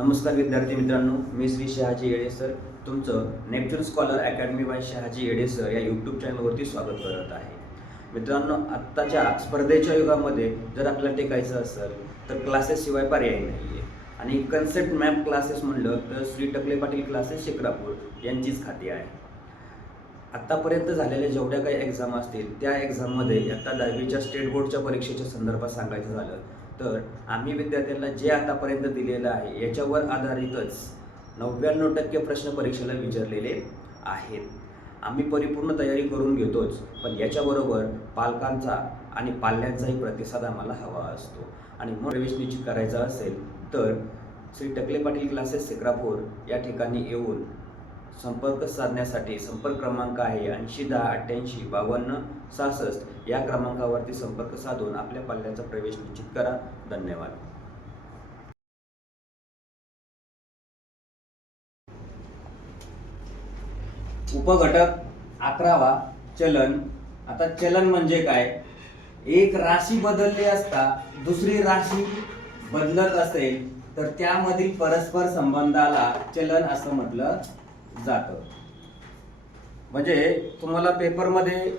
नमस्कार विद्यार्थी मित्रांनो, मी श्री शहाजी येडे सर तुमचं Neptune scholar academy by Shahaji Yede sir या यूट्यूब चॅनलवरती स्वागत करत आहे. मित्रांनो, आत्ताच्या स्पर्धेच्या युगामध्ये जर आपल्याला टिकायचं असेल तर क्लासेसशिवाय पर्याय नाही आहे. आणि कन्सेप्ट मॅप क्लासेस म्हणलं तर श्री टकले पाटील क्लासेस शिक्रापूर यांचीच खाती आहे. आत्तापर्यंत झालेल्या जेवढ्या काही एक्झाम असतील त्या एक्झाममध्ये आता 10वीच्या स्टेट बोर्डच्या परीक्षेच्या संदर्भात सांगायचं झालं तर आम्ही विद्यार्थ्यांना जे आतापर्यंत दिलेलं आहे याच्यावर आधारितच 99% प्रश्न परीक्षेला विचारलेले आहेत. आम्ही परिपूर्ण तयारी करून घेतोच, पण याच्याबरोबर पालकांचा आणि पाल्यांचाही प्रतिसाद आम्हाला हवा असतो. आणि मग प्रवेश निश्चित करायचा असेल तर श्री टकले पाटील क्लासेस शिक्रापूर या ठिकाणी येऊन संपर्क साधण्यासाठी संपर्क क्रमांक आहे 8010885266 या क्रमांकावरती संपर्क साधून आपल्या पाल्याचा प्रवेश निश्चित करा. धन्यवाद. उपघटक 11वा चलन. आता चलन म्हणजे काय? एक राशी बदलली असता दुसरी राशी बदलत असेल तर त्यामधील परस्पर संबंधाला चलन असं म्हटलं जातं. म्हणजे तुम्हाला पेपरमध्ये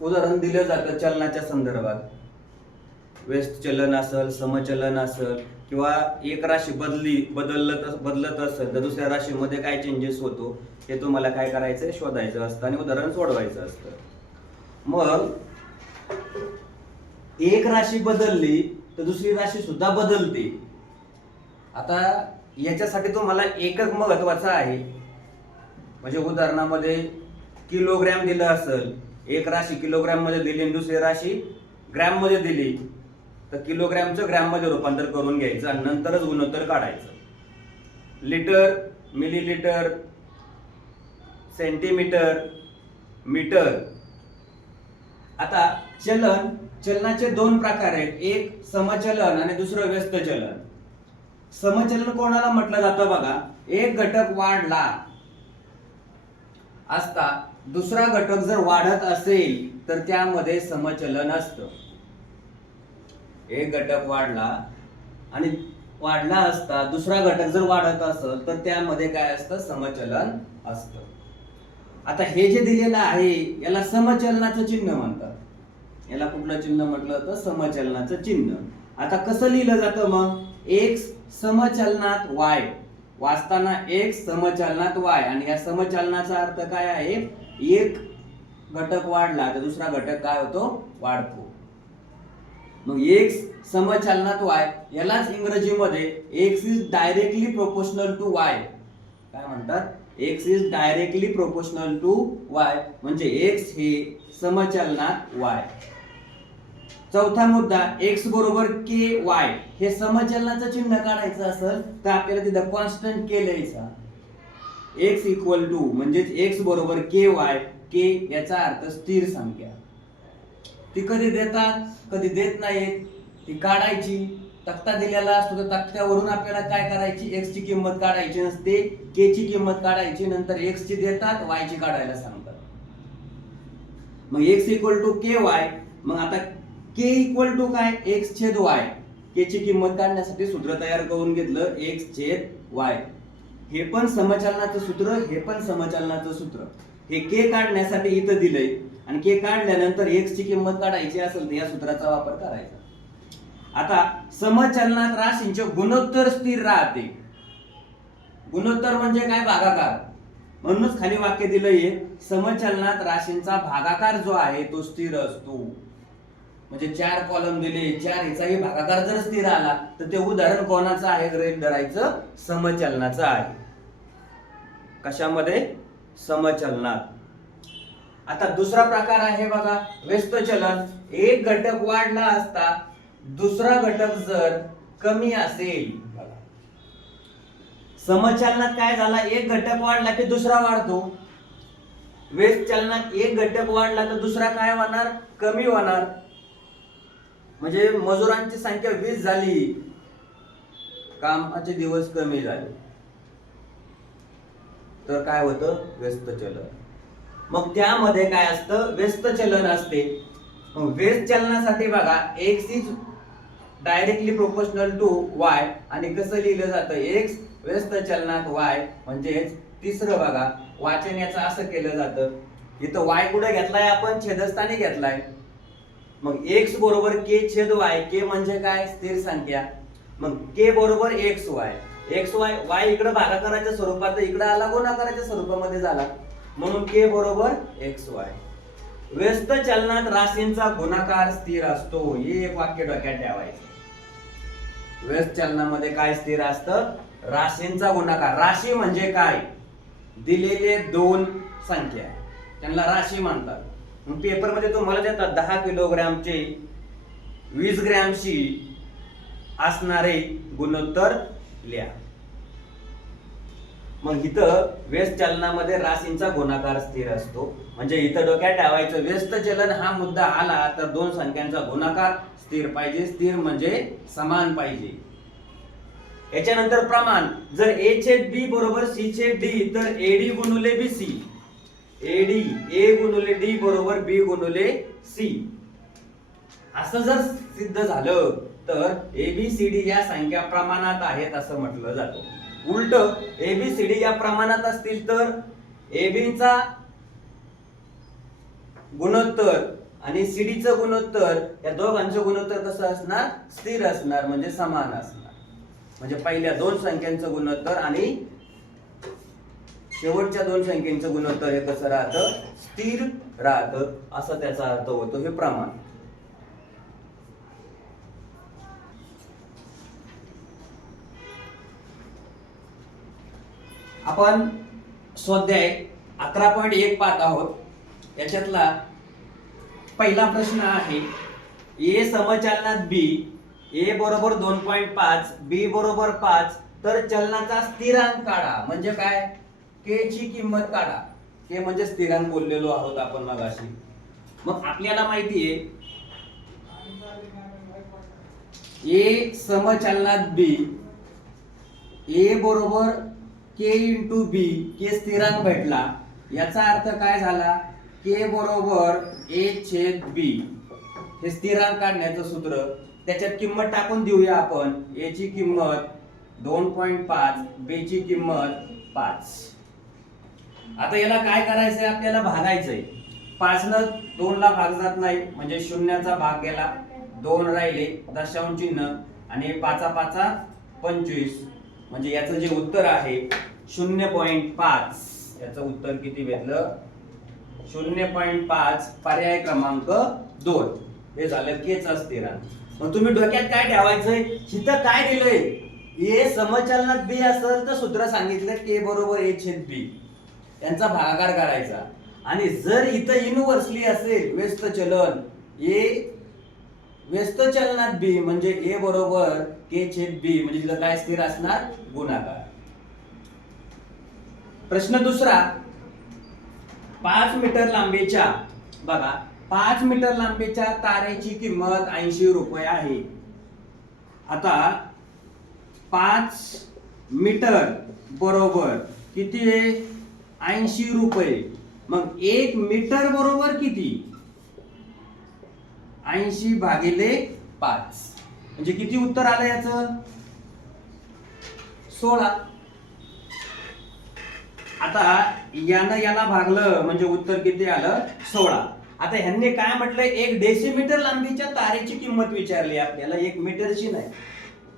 उदाहरण दिलं जातं चलनाच्या संदर्भात. व्यस्त चलन असेल, समचलन असेल किंवा एक राशी बदलत असेल तर दुसऱ्या राशीमध्ये काय चेंजेस होतो हे तुम्हाला काय करायचं, शोधायचं असतं आणि उदाहरण सोडवायचं असतं. मग एक राशी बदलली तर दुसरी राशी सुद्धा बदलते. आता याच्यासाठी तुम्हाला एकक महत्वाचा आहे. म्हणजे उदाहरणामध्ये किलोग्रॅम दिलं असेल, एक राशी किलोग्रॅम मध्ये दिली आणि दुसरी राशी ग्रॅम मध्ये दिली तर किलोग्रॅमचं ग्रॅम मध्ये रूपांतर करून घ्यायचं आणि नंतरच गुणोत्तर काढायचं. Litre, millilitre, centimetre, metre. आता चलनाचे दोन प्रकार आहेत, एक समचलन आणि दुसरं व्यस्त चलन. समचलन कोणाला म्हटलं जातं बघा? एक घटक वाढला असता दुसरा घटक जर वाढत असेल तर त्यामध्ये समचलन असतं. एक घटक वाढला असता दुसरा घटक जर वाढत असेल तर त्यामध्ये काय असतं? समचलन असतं. आता हे जे दिलेलं आहे याला समचलनाचं चिन्ह म्हणतात. याला कुठलं चिन्ह म्हटलं तर समचलनाचं चिन्ह. आता कसं लिहिलं जातं मग? x समचलनात y. वाचताना x समचलनात y आणि या समचलनाचा अर्थ काय आहे? एक घटक वाढला तर दुसरा घटक काय होतो? वाढतो. मग x समचलनात y यालाच इंग्रजीमध्ये x is directly proportional to y काय म्हणतात? x is directly proportional to y म्हणजे x हे समचलनात y. चौथा मुद्दा, x बरोबर ky. हे समचलनाचं चिन्ह काढायचं असेल तर आपल्याला तिथं कॉन्स्टंट k लिहायचा. x इक्वल टू म्हणजे x बरोबर ky. k याचा अर्थ स्थिर संख्या. ती कधी देतात कधी देत नाहीत, ती काढायची. तक्ता दिलेला असतो तर तक्त्यावरून आपल्याला काय करायची? x ची किंमत काढायची नसते, k ची किंमत काढायची. नंतर x ची देतात, y ची काढायला सांगतात. मग x इक्वल टू ky. मग आता k इक्वल टू काय? x छेद y. k ची किंमत काढण्यासाठी सूत्र तयार करून घेतलं x छेद y. हे पण समचलनाचं सूत्र, हे पण समचलनाचं सूत्र. हे k काढण्यासाठी इथं दिलंय आणि k काढल्यानंतर x ची किंमत काढायची असेल तर या सूत्राचा वापर करायचा. आता समचलनात राशींचे गुणोत्तर स्थिर राहते. गुणोत्तर म्हणजे काय? भागाकार. म्हणूनच खाली वाक्य दिलंय, समचलनात राशींचा भागाकार जो आहे तो स्थिर असतो. म्हणजे 4 कॉलम दिले, 4 याचाही भागाकार जर स्थिर आला तर ते उदाहरण कोणाचं आहे? गृहीत धरायचं समचलनाचं आहे. कशामध्ये? समचलनात. आता दुसरा प्रकार आहे बघा, व्यस्त चलन. एक घटक वाढला असता दुसरा घटक जर कमी असेल. समचलनात काय झाला? एक घटक वाढला की दुसरा वाढतो. व्यस्त चलनात एक घटक वाढला तर दुसरा काय होणार? कमी होणार. म्हणजे मजुरांची संख्या 20 झाली, कामाचे दिवस कमी झाले तर काय होतं? व्यस्त चलन. मग त्यामध्ये काय असतं? व्यस्त चलन असते. व्यस्त चलनासाठी बघा x is directly proportional to y. आणि कसं लिहिलं जातं एक्स व्यस्त चलनात वाय, म्हणजेच तिसरं बघा वाचन याचं असं केलं जातं. इथं वाय कुठे घेतलाय आपण छेदस्थानी घेतलाय. मग एक्स बरोबर के छेद वाय. के म्हणजे काय स्थिर संख्या. मग के बरोबर x Y. X Y Y इकडे भागाकाराच्या स्वरूपात इकडे आला गुणाकाराच्या स्वरूपामध्ये झाला, म्हणून के बरोबर एक्स वाय. व्यस्त चलनात राशींचा गुणाकार स्थिर असतो. हे एक वाक्य डोक्यात ठेवायचं. व्यस्त चलनामध्ये काय स्थिर असतं? राशींचा गुणाकार. राशी म्हणजे काय? दिलेले दोन संख्या त्यांना राशी म्हणतात. मग पेपर मध्ये तुम्हाला देतात 10 किलोग्रामचे 20 ग्रॅमशी असणारे गुणोत्तर लिहा. मग इथं व्यस्त चलनामध्ये राशींचा गुणाकार स्थिर असतो. म्हणजे इथं डोक्यात ठेवायचं व्यस्त चलन हा मुद्दा आला तर दोन संख्यांचा गुणाकार स्थिर पाहिजे. स्थिर म्हणजे समान पाहिजे. याच्यानंतर प्रमाण. जर a छेद b बरोबर c छेद d तर ad गुणिले bc. ad a गुणिले d बरोबर b गुणिले c. असं जर सिद्ध झालं तर ABCD या संख्या प्रमाणात आहेत असं म्हटलं जातं. उलट ABCD या प्रमाणात असतील तर AB चा गुणोत्तर आणि CD चं गुणोत्तर या दोघांचं गुणोत्तर कसं असणार? स्थिर असणार, म्हणजे समान असणार. म्हणजे पहिल्या दोन संख्यांचं गुणोत्तर आणि शेवटच्या दोन संख्यांचं गुणोत्तर हे कसं राहतं? स्थिर राहतं, असं त्याचा अर्थ होतो. हे प्रमाण. आपण स्वाध्याय 11.1 पाहत आहोत. याच्यातला पहिला प्रश्न आहे ए समचलनात बी. ए बरोबर 2.5, बी बरोबर 5 तर चलनाचा स्थिरांक काढा. म्हणजे काय? के ची किंमत काढा. के म्हणजे स्थिरांक बोललेलो आहोत आपण मगाशी. मग आपल्याला माहिती आहे ए समचलनात बी. ए बरोबर के इंटू बी. के स्थिरांक भेटला. याचा अर्थ काय झाला? के बरोबर ए छेद बी. हे स्थिरांक काढण्याचं सूत्र. त्याच्यात किंमत टाकून देऊया आपण. ए ची किंमत 2.5, बी ची किंमत 5. आता याला काय करायचंय? आपल्याला भागायचंय. 5 न 2 ला भाग जात नाही, म्हणजे शून्याचा भाग गेला, 2 राहिले, दशांश चिन्ह आणि 5 5 25. म्हणजे याचं जे उत्तर आहे 0.5. याचं उत्तर किती भेटलं? 0.5. पर्याय क्रमांक 2. हे झालं केचा स्थिरांक. मग तुम्ही डोक्यात काय ठेवायचंय? इथं काय दिलंय? ए समचलनात बी असेल तर सूत्र सांगितलं के बरोबर ए छेद बी. यांचा भागाकार करायचा. आणि जर इथं इनव्हर्सली असेल व्यस्त चलन ए व्यस्त चलनात बी म्हणजे ए बरोबर के छेद बी, म्हणजे तिथं काय स्थिर असणार? गुणाकार. प्रश्न दुसरा. 5 मीटर लांबीच्या बघा 5 मीटर लांबीच्या तारेची किंमत 80 रुपये आहे. आता 5 मीटर बरोबर किती आहे? 80 रुपये. मग 1 मीटर बरोबर किती? 80 भागिले 5. म्हणजे किती उत्तर आलं याचं? 16. आता यानं याला भागलं म्हणजे उत्तर किती आलं? 16. आता ह्यांनी काय म्हटलंय? 1 डेसिमीटर लांबीच्या तारेची किंमत विचारली आपल्याला, 1 मीटरची नाही.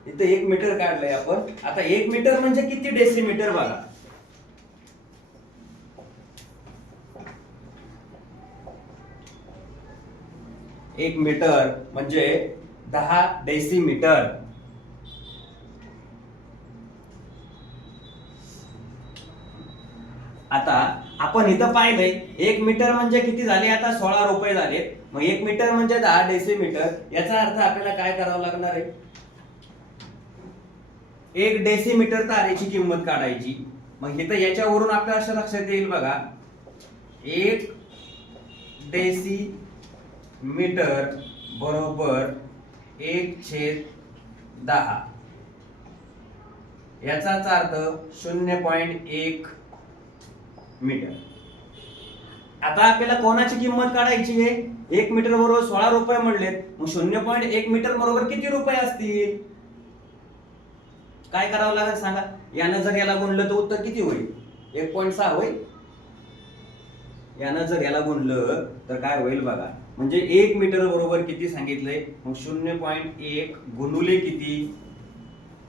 इथं 1 मीटर काढलंय आपण. आता 1 मीटर म्हणजे किती डेसिमीटर बघा. एक मीटर म्हणजे 10 डेसिमीटर. आता आपण इथं पाहिलंय 1 मीटर म्हणजे किती झाले? आता 16 रुपये झाले. मग 1 मीटर म्हणजे 10 डेसिमीटर. याचा अर्थ आपल्याला काय करावं लागणार आहे? 1 डेसिमीटर तारेची किंमत काढायची. मग इथं याच्यावरून आपल्याला असं लक्षात येईल बघा 1 डेसिमीटर बरोबर 1/10. याचाच अर्थ 0.1 मीटर. आता आपल्याला कोणाची किंमत काढायची आहे? 1 मीटर बरोबर 16 रुपये म्हणलेत, मग 0.1 मीटर बरोबर किती रुपये असतील? काय करावं लागेल सांगा? यानं जर याला गुणलं तर उत्तर किती होईल? 1.6 होईल. यानं जर याला गुणलं तर काय होईल बघा. म्हणजे 1 मीटर बरोबर किती सांगितलंय? मग 0.1 गुणुले किती?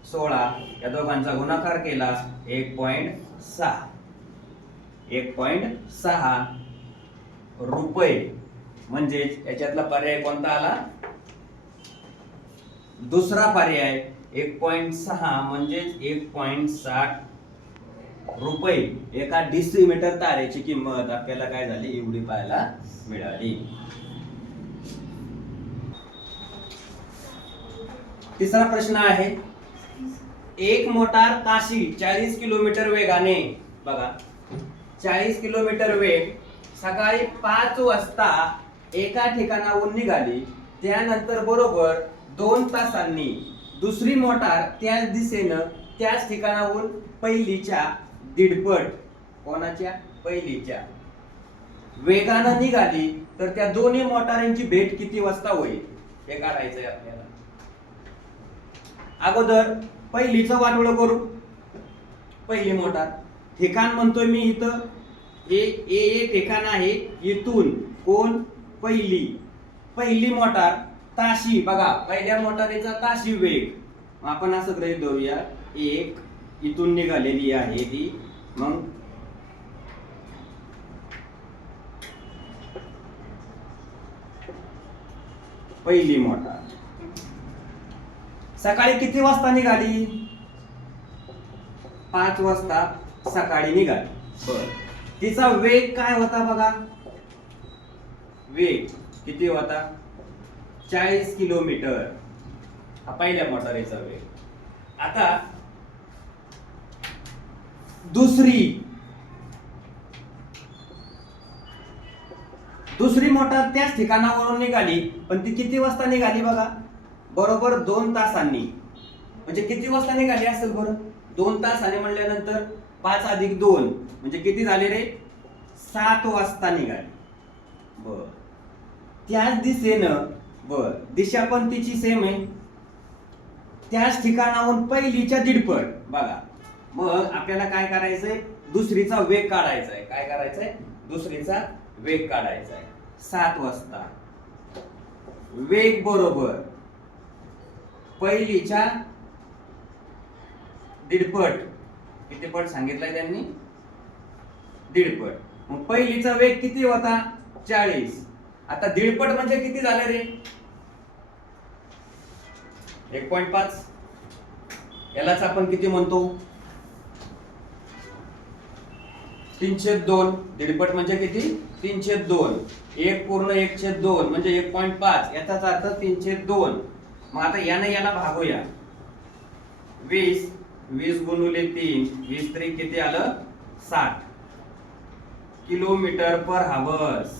16. या दोघांचा गुणाकार केला 1.6. 1.6 रुपये. म्हणजे याच्यातला पर्याय कोणता आला? दुसरा पर्याय. 1.6 म्हणजे 1.60 रुपये. एका डिसिमीटर तारेची किंमत आपल्याला काय झाली? एवढी पाहायला मिळाली. तिसरा प्रश्न आहे, एक मोटार ताशी 40 किलोमीटर वेगाने, बघा 40 किलोमीटर वेग सकाळी 5 वाजता एका ठिकाणाहून निघाली. त्यानंतर बरोबर 2 तासांनी दुसरी मोटार त्याच दिशेनं त्याच ठिकाणाहून पहिलीच्या दीडपट, कोणाच्या? पहिलीच्या वेगानं निघाली, तर त्या दोन्ही मोटारांची भेट किती वाजता होईल? हे काढायचंय आपल्याला. अगोदर पहिलीचं वाटोळं करू. पहिली मोटार, ठिकाण म्हणतोय मी इथं ए ठिकाण आहे. इथून कोण? पहिली मोटार ताशी, बघा पहिल्या मोटारीचा ताशी वेग आपण असं गृहीत धरूया, 1 इथून निघालेली आहे ती. मग पहिली मोटार सकाळी किती वाजता निघाली? 5 वाजता सकाळी निघाली. बर, तिचा वेग काय होता बघा? वेग किती होता? 40 किलोमीटर. हा पहिल्या मोटारीचा वेग. आता दुसरी मोटार त्याच ठिकाणावरून निघाली, पण ती किती वाजता निघाली बघा? बरोबर 2 तासांनी. म्हणजे किती वाजता निघाली असेल बरं? 2 तासांनी म्हणल्यानंतर 5 अधिक 2 म्हणजे किती झाले रे? 7 वाजता निघाली. बर, त्याच दिशेनं, बर दिशा पण तिची सेम आहे, त्याच ठिकाणाहून पहिलीच्या दीडपट. बघा, मग आपल्याला काय करायचंय? दुसरीचा वेग काढायचा आहे. काय करायचंय? दुसरीचा वेग काढायचा आहे. 7 वाजता वेग बरोबर पहिलीच्या दीडपट. किती पट सांगितलंय त्यांनी? दीडपट. मग पहिलीचा वेग किती होता? 40. आता दीडपट म्हणजे किती झाले रे? 1.5. यालाच आपण किती म्हणतो? 3/2. दीडपट म्हणजे किती? 3/2. 1/1/2 म्हणजे 1.5. याचाच अर्थ 3/2. मग आता याला भागूया. 20 गुणुले 3, 20 3 किती आलं? 60 किलोमीटर पर हावर्स.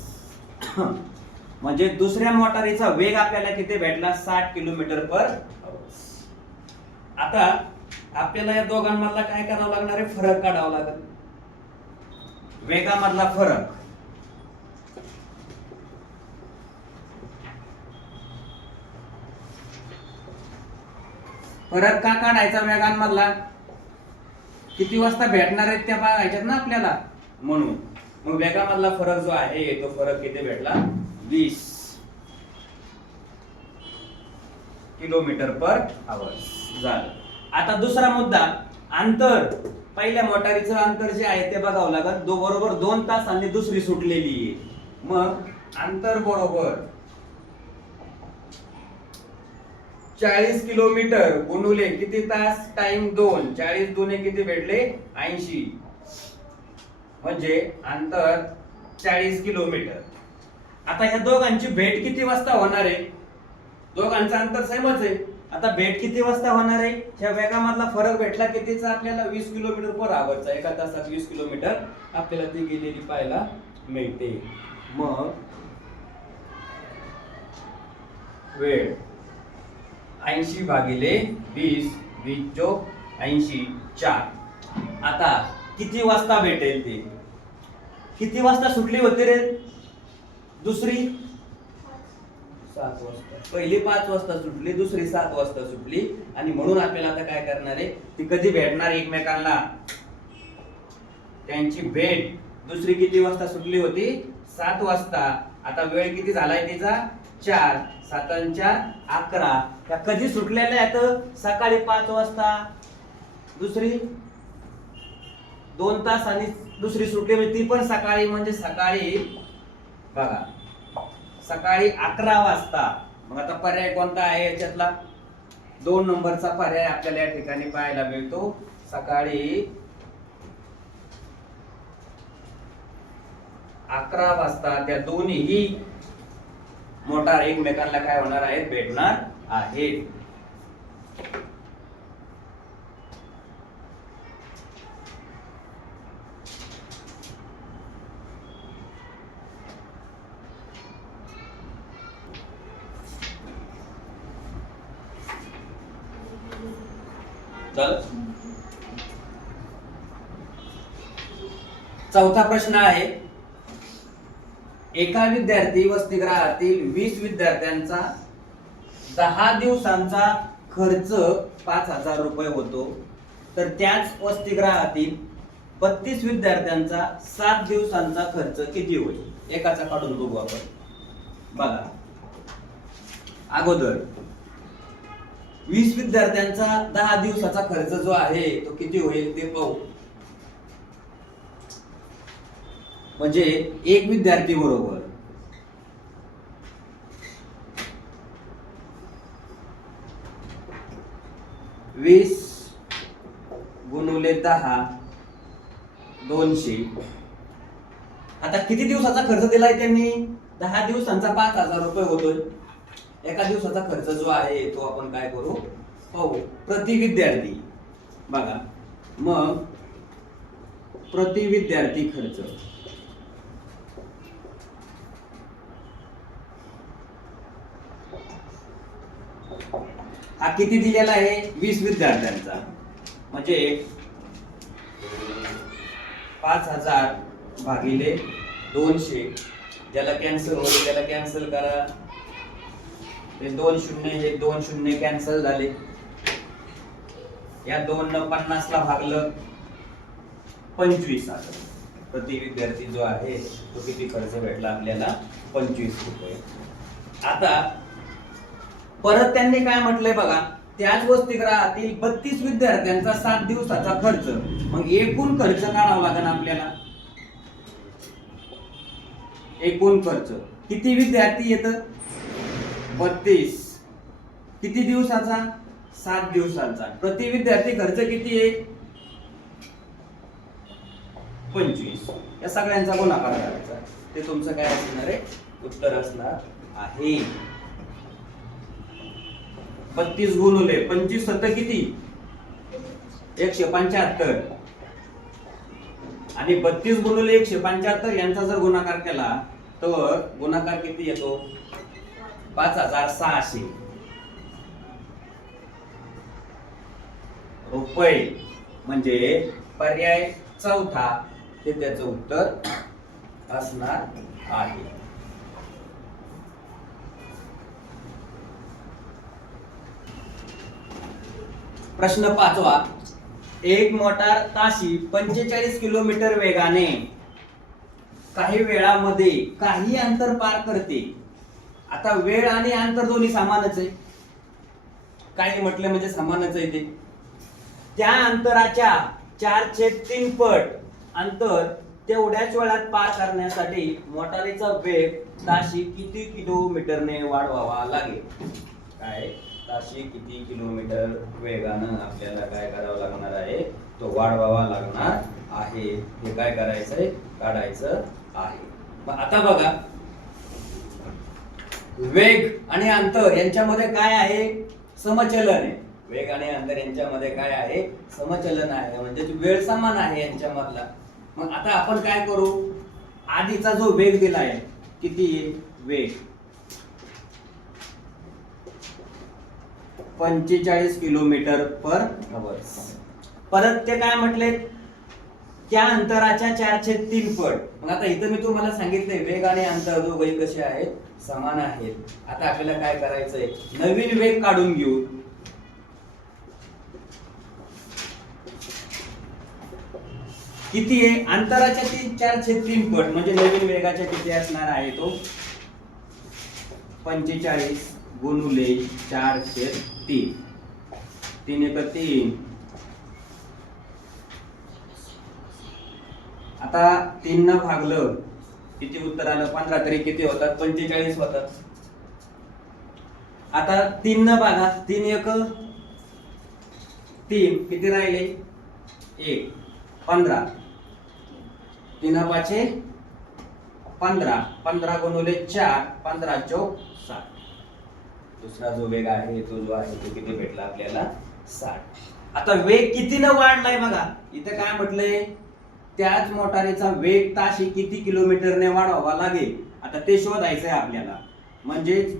म्हणजे दुसऱ्या मोटारीचा वेग आपल्याला किती भेटला? 60 किलोमीटर पर हावर्स. आता आपल्याला या दोघांमधला काय करावं लागणार आहे? फरक काढावा लागेल. वेगामधला फरक. फरक का काढायचा वेगांमधला? किती वाजता भेटणार आहेत त्या बघायच्यात ना आपल्याला, म्हणून. मग वेगामधला फरक जो आहे तो फरक किती भेटला? 20 किलोमीटर पर आवर्स झालं. आता दुसरा मुद्दा, अंतर. पहिल्या मोटारीचं अंतर जे आहे ते बघावं लागेल. बरोबर 2 तासांनी दुसरी सुटलेली आहे. मग अंतर बरोबर 40 किलोमीटर गुणुले किती तास? टाइम 2. 40 दुने किती भेटले? 80. म्हणजे अंतर 40 किलोमीटर. आता ह्या दोघांची भेट किती वाजता होणार आहे? दोघांचं अंतर सेमच आहे. आता भेट किती वाजता होणार आहे? ह्या वेगामधला फरक भेटला कितीचा आपल्याला? 20 किलोमीटर पर आवरचा. एका तासात 20 किलोमीटर आपल्याला ती गेलेली पाहायला मिळते. मग वेळ 80 भागिले 20, 20 चोक 80, 4. आता किती वाजता भेटेल ते? किती वाजता सुटली होती रे दुसरी? 7 वाजता. पहिली 5 वाजता सुटली, दुसरी 7 वाजता सुटली. आणि म्हणून आपल्याला आता काय करणार आहे, ती कधी भेटणार एकमेकांना? त्यांची भेट दुसरी किती वाजता सुटली होती? 7 वाजता. आता वेळ किती झालाय तिचा? 4. 7 आणि 4 11. त्या कधी सुटलेल्या आहेत? सकाळी 5 वाजता. दुसरी 2 तास आणि दुसरी सुटली म्हणजे ती पण सकाळी, म्हणजे सकाळी बघा सकाळी 11 वाजता. मग आता पर्याय कोणता आहे याच्यातला? 2 नंबरचा पर्याय आपल्याला या ठिकाणी पाहायला मिळतो. सकाळी 11 वाजता त्या दोन्ही मोटार एकमेकांना काय होणार आहेत? भेटणार आहेत. चौथा प्रश्न आहे, एका विद्यार्थी वसतिगृहातील 20 विद्यार्थ्यांचा 10 दिवसांचा खर्च 5,000 रुपये होतो, तर त्याच वसतिगृहातील 32 विद्यार्थ्यांचा 7 दिवसांचा खर्च किती होईल? एकाचा काढून बघू आपण. बघा अगोदर 20 विद्यार्थ्यांचा 10 दिवसाचा खर्च जो आहे तो किती होईल ते पाहू. म्हणजे एक विद्यार्थी बरोबर 20 गुणिले 10 200. आता किती दिवसाचा खर्च दिलाय त्यांनी? 10 दिवसांचा 5,000 रुपये होतोय. एका दिवसाचा खर्च जो आहे तो आपण काय करू पाहू. प्रति विद्यार्थी बघा, मग प्रति विद्यार्थी खर्च हा किती दिलेला आहे? 20 विद्यार्थ्यांचा, म्हणजे 5,000 भागिले 200. ज्याला कॅन्सल होईल त्याला कॅन्सल करा. हे 2 शून्य, हे 2 शून्य कॅन्सल झाले. या 2 न 50 ला भागलं 25. प्रति विद्यार्थी जो आहे तो किती खर्च भेटला आपल्याला? 25 रुपये. आता परत त्यांनी काय म्हटलंय बघा, त्याच वसतिगृहातील 32 विद्यार्थ्यांचा 7 दिवसाचा खर्च. मग एकूण खर्च काढावा लागेल आपल्याला. एकूण खर्च किती विद्यार्थी येतं? 32. किती दिवसाचा? 7 दिवसांचा. प्रति विद्यार्थी खर्च किती आहे? 25. या सगळ्यांचा गुणाकार करायचा. ते तुमचं काय असणार आहे? उत्तर असणार आहे. 32 गुणिले 25 सत्तर किती? 175. आणि 32 गुणिले 175 यांचा जर गुणाकार केला तर गुणाकार किती येतो? 5,600 रुपये. म्हणजे पर्याय चौथा हे त्याचं उत्तर असणार आहे. प्रश्न 5वा, एक मोटार ताशी 45 किलोमीटर वेगाने काही वेळामध्ये काही अंतर पार करते. आता वेळ आणि अंतर दोन्ही समानच आहे. काही म्हटलं म्हणजे समानच आहे ते. त्या अंतराच्या 4/3 पट अंतर तेवढ्याच वेळात पार करण्यासाठी मोटारीचा वेग ताशी किती किलोमीटरने वाढवावा लागेल? काय ताशी किती किलोमीटर वेगानं आपल्याला काय करावं लागणार आहे? तो वाढवावा लागणार आहे. हे काय करायचंय? काढायचं आहे. मग आता बघा, वेग आणि अंतर यांच्यामध्ये काय आहे? समचलन आहे. वेग आणि अंतर यांच्यामध्ये काय आहे? समचलन आहे. म्हणजे वेळ समान आहे यांच्यामधला. मग आता आपण काय करू? आधीचा जो वेग दिलाय किती? वेग 45 किलोमीटर पर आवर. परत ते काय म्हटले? त्या अंतराच्या 4/3 पट. मग आता इथं मी तुम्हाला सांगितलंय वेग आणि अंतर दोघे कसे आहेत, समान आहेत. आता आपल्याला काय करायचंय, नवीन वेग काढून घेऊ. किती आहे, अंतराच्या 4/3 पट म्हणजे नवीन वेगाच्या किती असणार आहे तो 45 गुणुले 4/3. 3 × 3. आता 3 न भागलं किती उत्तर आलं, 15. तरी किती होतात, 45 होतात. आता 3 न भागा, 3 × 3 किती राहिले, 1. 15. 3 × 5 15. 15 गुणुले 4, 15 × 4 60. दुसरा जो वेग आहे तो जो आहे तो किती भेटला आपल्याला, 60. आता वेग कितीनं वाढलाय बघा, इथे काय म्हटलंय, त्याच मोटारीचा वेग ताशी किती किलोमीटरने वाढवावा लागेल. आता ते शोधायचं आहे आपल्याला. म्हणजेच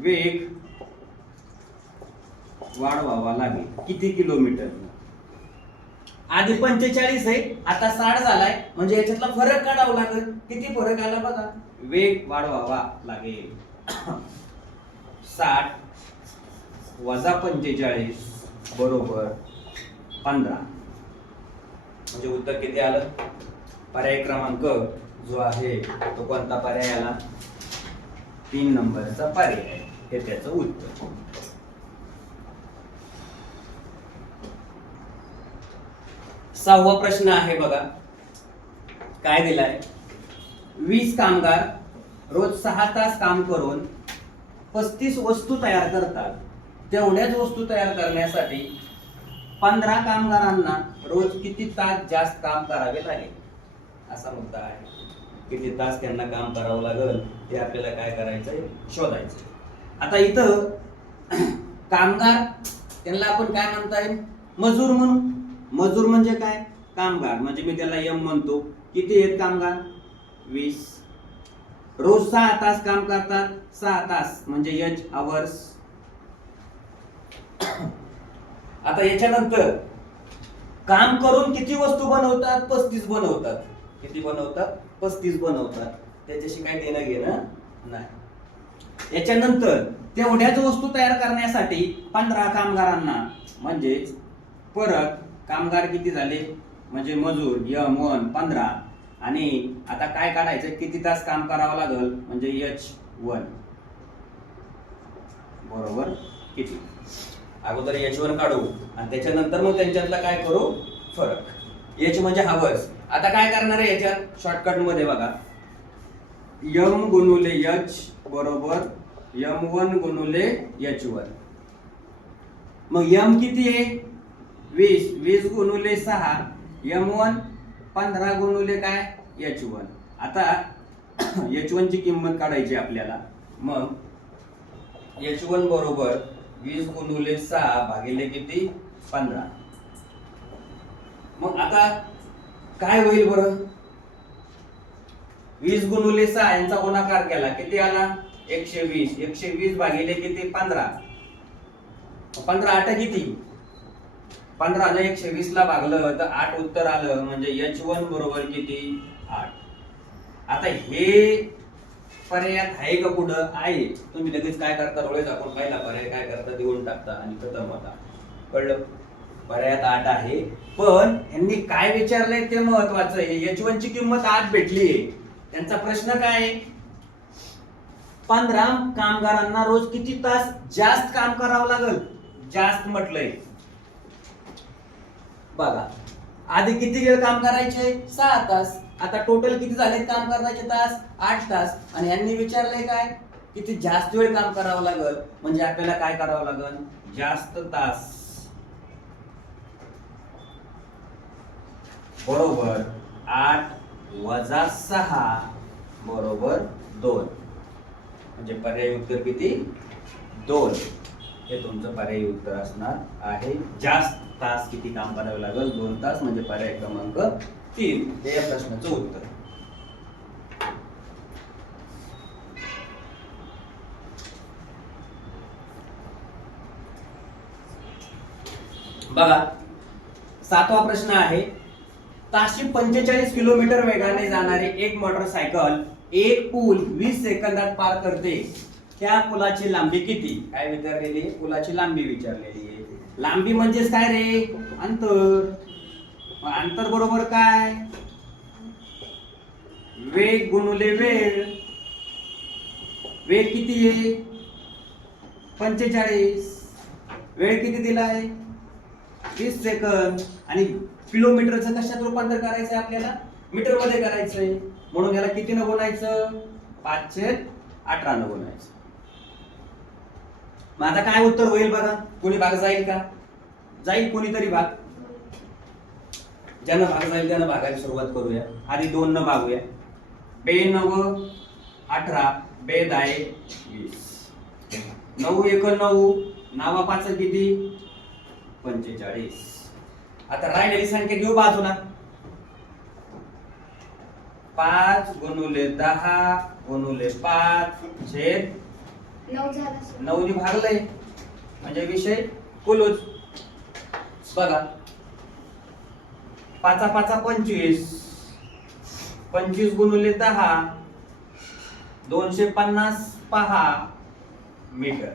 वेग वाढवावा लागेल किती किलोमीटर. आधी 45 आहे, आता 60 झालाय, म्हणजे याच्यातला फरक काढावा लागेल. किती फरक आला बघा, वेग वाढवावा लागेल. 60 वजा 45 बरोबर 15. म्हणजे उत्तर किती आलं, पर्याय क्रमांक जो आहे तो कोणता पर्याय आला, 3 नंबरचा पर्याय. हे त्याचं उत्तर. सहावा प्रश्न आहे बघा, काय दिलाय, 20 कामगार रोज 6 तास काम करून 35 वस्तू तयार करतात. तेवढ्याच वस्तू तयार करण्यासाठी 15 कामगारांना रोज किती तास जास्त काम करावे लागेल, असा मुद्दा आहे. किती तास त्यांना काम करावं लागेल ते आपल्याला काय करायचंय, शोधायचं. आता इथं कामगार त्यांना आपण काय म्हणता येईल, मजूर म्हणू. मजूर म्हणजे काय, कामगार, म्हणजे मी त्याला एम म्हणतो. किती आहेत कामगार, 20. रोज 6 तास काम करतात, 6 तास म्हणजे एच आवर्स. आता याच्यानंतर काम करून किती वस्तू बनवतात, 35 बनवतात. किती बनवतात, 35 बनवतात. त्याच्याशी काय देणं घेणं नाही. याच्यानंतर तेवढ्याच वस्तू तयार करण्यासाठी 15 कामगारांना, म्हणजेच परत कामगार किती झाले, म्हणजे मजूर M1 15. आणि आता काय काढायचं, किती तास काम करावं लागेल, म्हणजे H1 बरोबर किती. अगोदर H1 काढू आणि त्याच्यानंतर मग त्यांच्यातला काय करू, फरक. H म्हणजे हावर्स. आता काय करणार आहे याच्यात, शॉर्टकट मध्ये बघा, M गुणुले H बरोबर M1 गुणुले H1. मग M किती आहे, 20. 20 गुणुले 6 M1. 15 गुणुले काय, H1. आता H1 ची किंमत काढायची आपल्याला. मग H1 बरोबर 20 गुणुले 6 भागिले किती, 15. मग आता काय होईल बरं, 20 गुणुले 6 यांचा गुणाकार केला किती आला, 120. 120 भागिले किती, 15. 15 8 किती, 15 ला 120 ला भागलं तर 8 उत्तर आलं. म्हणजे H1 बरोबर किती, 8. आता हे पर्यायात आहे का, कुठं आहे. तुम्ही लगेच काय करता, डोळे झाकून पहिला पर्याय काय करता, देऊन टाकता आणि खतम होता. कळलं, पर्यायात 8 आहे. पण यांनी काय विचारलंय ते महत्वाचं आहे. H1 ची किंमत 8 भेटली आहे. त्यांचा प्रश्न काय आहे, 15 कामगारांना रोज किती तास जास्त काम करावं लागेल. जास्त म्हटलंय बघा, आधी किती वेळ काम करायचे, 6 तास. आता टोटल किती झाले काम करण्याचे तास, 8 तास. आणि यांनी विचारलंय काय, किती जास्त वेळ काम करावं लागेल. म्हणजे आपल्याला काय करावं लागेल, जास्त तास बरोबर 8 वजा 6 बरोबर 2. म्हणजे पर्यायी उत्तर किती, 2. हे तुमचं पर्यायी उत्तर असणार आहे. जास्त तास किती काम करावे लागेल, 2 तास. म्हणजे पर्याय क्रमांक 3 हे या प्रश्नाचं उत्तर. बघा 7वा प्रश्न आहे, ताशी 45 किलोमीटर वेगाने जाणारी एक मोटरसायकल एक पूल 20 सेकंदात पार करते. त्या पुलाची लांबी किती? काय विचारलेली आहे? पुलाची लांबी विचारलेली आहे. लांबी म्हणजेच काय रे? अंतर. अंतर बरोबर काय? वेग गुणिले वेळ. वेग किती आहे? 45. वेळ किती दिलाय? 20 सेकंद. आणि किलोमीटरचं कशात रूपांतर करायचंय आपल्याला? मीटर मध्ये करायचंय. म्हणून याला किती न गुणायचं? 5/18 न गुणायचं. मग आता काय उत्तर होईल बघा? कोणी भाग जाईल का? जाईल कोणीतरी भाग. ज्यानं भाग जाईल त्यानं भागायला सुरुवात करूया. आधी 2 न भागूया. 2 9 18 2 10 20. 9 1 9 9 5 किती? 45. आता राहिलेली संख्या घेऊ बाजूला. 5 गुणिले 10 गुणिले 5 छेद 9 झाला. 9 ने भागलंय म्हणजे विषय क्लोज. बघा 5 5 25. 25 गुणिले 10 250 पहा मीटर.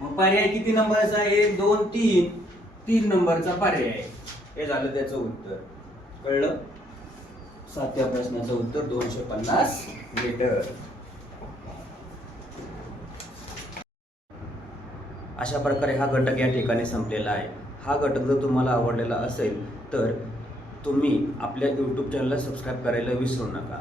मग पर्याय किती नंबरचा आहे? 2 3. 3 नंबरचा पर्याय आहे. हे झालं त्याचं उत्तर. कळलं? 7व्या प्रश्नाचं उत्तर 250 मीटर. अशा प्रकारे हा घटक या ठिकाणी संपलेला आहे. हा घटक जर तुम्हाला आवडलेला असेल तर तुम्ही आपल्या YouTube चॅनलला सबस्क्राईब करायला विसरू नका.